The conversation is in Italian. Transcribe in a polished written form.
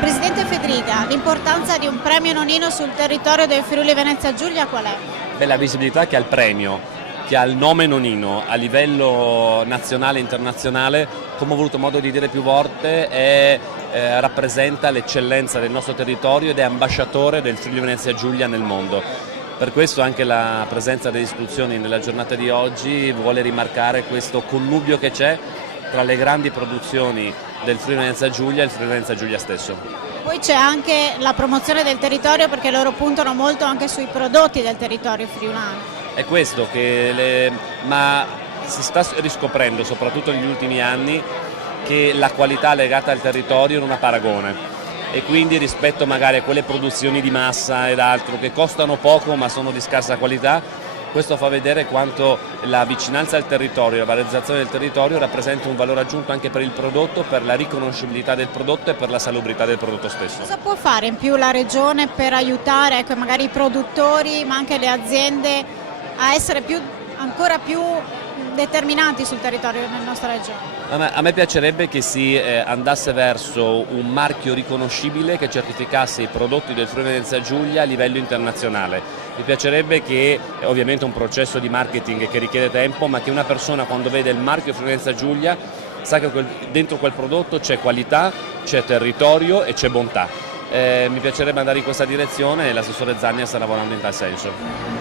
Presidente Fedriga, l'importanza di un premio Nonino sul territorio del Friuli Venezia Giulia qual è? Beh, la visibilità che ha il premio, che ha il nome Nonino a livello nazionale e internazionale, come ho avuto modo di dire più volte, rappresenta l'eccellenza del nostro territorio ed è ambasciatore del Friuli Venezia Giulia nel mondo. Per questo anche la presenza delle istituzioni nella giornata di oggi vuole rimarcare questo connubio che c'è tra le grandi produzioni del Friuli Venezia Giulia e il Friuli Venezia Giulia stesso. Poi c'è anche la promozione del territorio perché loro puntano molto anche sui prodotti del territorio friulano. È questo ma si sta riscoprendo soprattutto negli ultimi anni che la qualità legata al territorio non ha paragone e quindi rispetto magari a quelle produzioni di massa ed altro che costano poco ma sono di scarsa qualità, questo fa vedere quanto la vicinanza al territorio, la valorizzazione del territorio rappresenta un valore aggiunto anche per il prodotto, per la riconoscibilità del prodotto e per la salubrità del prodotto stesso. Cosa può fare in più la Regione per aiutare magari i produttori ma anche le aziende a essere ancora più determinanti sul territorio della nostra regione? A me piacerebbe che si andasse verso un marchio riconoscibile che certificasse i prodotti del Friuli Venezia Giulia a livello internazionale. Mi piacerebbe che, ovviamente è un processo di marketing che richiede tempo, ma che una persona quando vede il marchio Friuli Venezia Giulia sa che dentro quel prodotto c'è qualità, c'è territorio e c'è bontà. Mi piacerebbe andare in questa direzione e l'assessore Zania sta lavorando in tal senso.